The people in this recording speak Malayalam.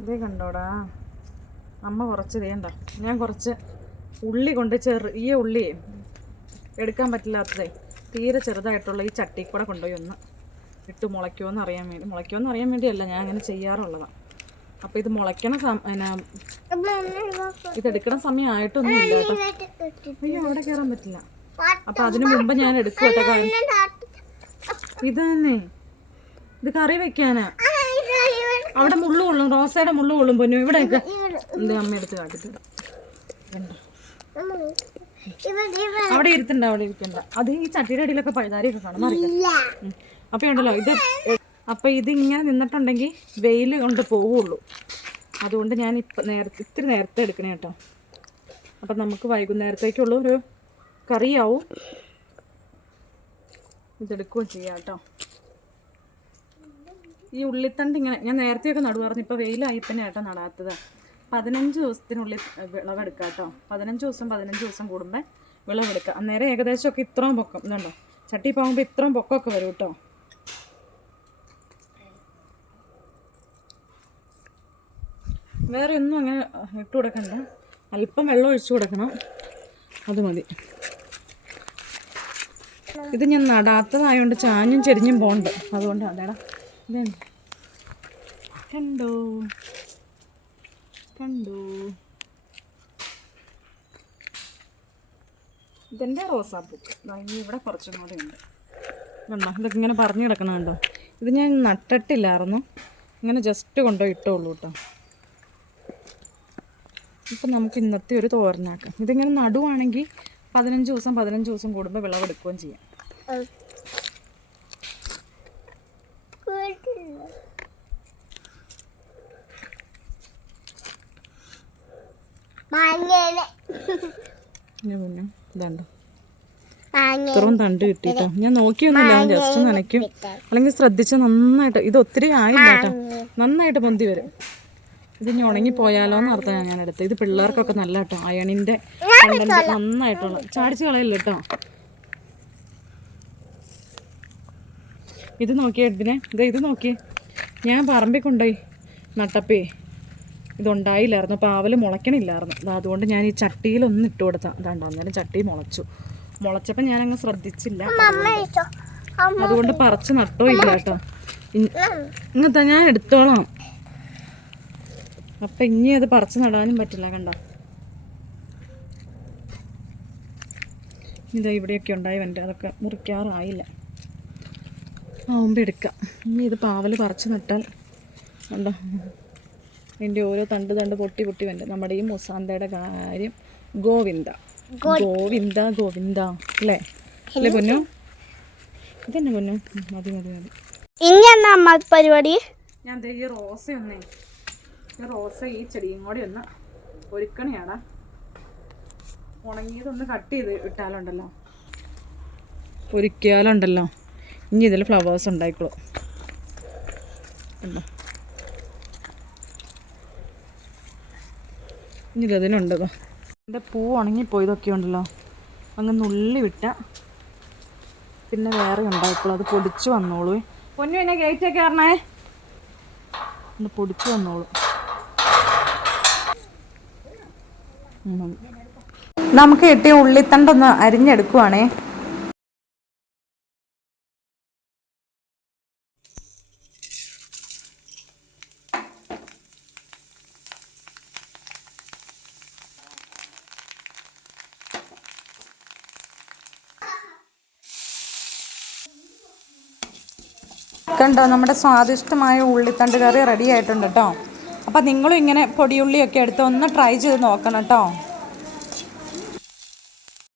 ഇതേ കണ്ടോടാ, അമ്മ കുറച്ച് വേണ്ട, ഞാൻ കുറച്ച് ഉള്ളി കൊണ്ട് ചെറിയ ഉള്ളി എടുക്കാൻ പറ്റില്ലാത്തതേ തീരെ ചെറുതായിട്ടുള്ള ഈ ചട്ടി കൂടെ കൊണ്ടുപോയി ഒന്ന് ഇട്ട് മുളയ്ക്കുമെന്ന് അറിയാൻ വേണ്ടിയല്ല, ഞാൻ അങ്ങനെ ചെയ്യാറുള്ളതാണ്. അപ്പോൾ ഇത് മുളയ്ക്കണ ഇതെടുക്കണ സമയമായിട്ടൊന്നും ഇല്ല കേട്ടോ. അയ്യോ, അവിടെ കയറാൻ പറ്റില്ല. അപ്പം അതിന് മുമ്പ് ഞാൻ എടുക്കും കേട്ടോ. ഇത് തന്നെ, ഇത് കറി വെക്കാനാ. അവിടെ മുള്ളു കൊള്ളും, റോസയുടെ മുള്ളു കൊള്ളും പൊന്നു. ഇവിടെയൊക്കെ എന്തേ അമ്മ എടുത്ത് കാട്ടിട്ട് അവിടെ ഇരുത്തണ്ട, അവിടെ ഇരിക്കണ്ട. അത് ഈ ചട്ടിയുടെ അടിയിലൊക്കെ പഴുതാരിയൊക്കെ കാണും. അപ്പം ഉണ്ടല്ലോ ഇത്. അപ്പം ഇതിങ്ങനെ നിന്നിട്ടുണ്ടെങ്കിൽ വെയിൽ കൊണ്ട് പോവുള്ളൂ. അതുകൊണ്ട് ഞാൻ ഇത്തിരി നേരത്തെ എടുക്കണേ കേട്ടോ. അപ്പം നമുക്ക് വൈകുന്നേരത്തേക്കുള്ള ഒരു കറിയാവും. ഇതെടുക്കുകയും ചെയ്യാം കേട്ടോ. ഈ ഉള്ളിത്തണ്ട് ഇങ്ങനെ ഞാൻ നേരത്തെയൊക്കെ നടുവായിരുന്നു. ഇപ്പോൾ വെയിലായിപ്പന്നെ കേട്ടോ നടാത്തത്. 15 ദിവസത്തിനുള്ളിൽ വിളവെടുക്കാം കേട്ടോ. 15 ദിവസം കൂടുമ്പോൾ വിളവെടുക്കുക. അന്നേരം ഏകദേശമൊക്കെ ഇത്രയും പൊക്കം ഇതുണ്ടോ, ചട്ടി പോകുമ്പോൾ ഇത്രയും പൊക്കമൊക്കെ വരും കേട്ടോ. വേറെ ഒന്നും അങ്ങനെ ഇട്ട് കൊടുക്കണ്ട, അല്പം വെള്ളം ഒഴിച്ചു കൊടുക്കണം, അത് മതി. ഇത് ഞാൻ നടാത്തതായതുകൊണ്ട് ചാഞ്ഞും ചെരിഞ്ഞും പോകണ്ട്, അതുകൊണ്ട് അതേടാ. ഇതേ കണ്ടോ ഇതെൻ്റെ റോസാപ്പൂക്ക്. ഇവിടെ കുറച്ചും കൂടെ ഉണ്ട് കണ്ടോ. ഇതൊക്കെ ഇങ്ങനെ പറഞ്ഞു കിടക്കണം കണ്ടോ. ഇത് ഞാൻ നട്ടിട്ടില്ലായിരുന്നു, ഇങ്ങനെ ജസ്റ്റ് കൊണ്ടുപോയി ഇട്ടുള്ളൂ കേട്ടോ. ഇപ്പം നമുക്ക് ഇന്നത്തെ ഒരു തോരനാക്കാം. ഇതിങ്ങനെ നടുവാണെങ്കിൽ 15 ദിവസം കൂടുമ്പോൾ വിളവെടുക്കുകയും ചെയ്യാം. ഇതാണ്ടോ ഇത്രയും തണ്ട് കിട്ടിട്ടോ. ഞാൻ നോക്കിയൊന്നുമില്ല, ജസ്റ്റ് നനയ്ക്കും, അല്ലെങ്കിൽ ശ്രദ്ധിച്ച് നന്നായിട്ട്. ഇത് ഒത്തിരി ആയില്ല കേട്ടോ, നന്നായിട്ട് പൊന്തി വരും. ഇത് ഇനി ഉണങ്ങിപ്പോയാലോ എന്ന് ഓർത്താണ് ഞാൻ എടുത്തത്. ഇത് പിള്ളേർക്കൊക്കെ നല്ല കേട്ടോ, അയണിൻ്റെ കണ്ടന്റ് നന്നായിട്ടുള്ള. ചാടിച്ച് കളയില്ല കേട്ടോ. ഇത് നോക്കിയേ ഇതിനെ, ഇത് നോക്കിയേ. ഞാൻ പറമ്പിൽ കൊണ്ടുപോയി നട്ടപ്പേ ഇതുണ്ടായില്ലായിരുന്നു, പാവൽ മുളയ്ക്കണില്ലായിരുന്നു. അതുകൊണ്ട് ഞാൻ ഈ ചട്ടിയിലൊന്നും ഇട്ട് കൊടുത്താൽ ഇതാണ്ടോ. അന്നേരം ചട്ടി മുളച്ചപ്പോൾ ഞാനങ്ങ് ശ്രദ്ധിച്ചില്ല, അതുകൊണ്ട് പറിച്ച് നട്ടോ ഇല്ല കേട്ടോ. ഇങ്ങനത്തെ ഞാൻ എടുത്തോളാം. അപ്പം ഇനി അത് പറിച്ച് നടാനും പറ്റില്ല കണ്ടോ. ഇതാ ഇവിടെയൊക്കെ ഉണ്ടായി വേണ്ട, അതൊക്കെ മുറിക്കാറായില്ല, ആവുമ്പോൾ എടുക്കാം. ഇനി ഇത് പാവൽ പറിച്ച് നട്ടാൽ കണ്ടോ, ഇതിൻ്റെ ഓരോ തണ്ട് പൊട്ടി വേണ്ട. നമ്മുടെ ഈ മുസാന്തയുടെ കാര്യം ഗോവിന്ദ അല്ലേ പൊന്നു. ഇതന്നെ പൊന്നു, മതി. ഇനി എന്നാ അമ്മ പരിപാടി? ഞാൻ ഈ റോസ ഈ ചെടിയും കൂടി ഒന്ന് ഒരുക്കണയാടാ. ഉണങ്ങിയതൊന്ന് കട്ട് ചെയ്ത് ഇട്ടാലുണ്ടല്ലോ, ഒരുക്കിയാലുണ്ടല്ലോ, ഇനി ഇതിൽ ഫ്ലവേഴ്സ് ഉണ്ടായിക്കോളൂ. ഉണ്ടോ, ഇനി ഇതിനുണ്ടതോ. എൻ്റെ പൂ ഉണങ്ങിപ്പോയതൊക്കെ ഉണ്ടല്ലോ, അങ്ങ് നുള്ളി വിട്ട പിന്നെ വേറെ ഉണ്ടായിക്കോളൂ. അത് പൊടിച്ച് വന്നോളൂ. പൊന്നു എന്നെ ഗേറ്റൊക്കെ പറഞ്ഞേ, ഒന്ന് പൊടിച്ച് വന്നോളൂ. നമുക്ക് കിട്ടിയ ഉള്ളിത്തണ്ടൊന്ന് അരിഞ്ഞെടുക്കുവാണേ. കണ്ടോ, നമ്മുടെ സ്വാദിഷ്ടമായ ഉള്ളിത്തണ്ട് കറി റെഡി ആയിട്ടുണ്ട് കേട്ടോ. അപ്പം നിങ്ങളും ഇങ്ങനെ പൊടിയുള്ളിയൊക്കെ എടുത്ത് ഒന്ന് ട്രൈ ചെയ്ത് നോക്കണം കേട്ടോ.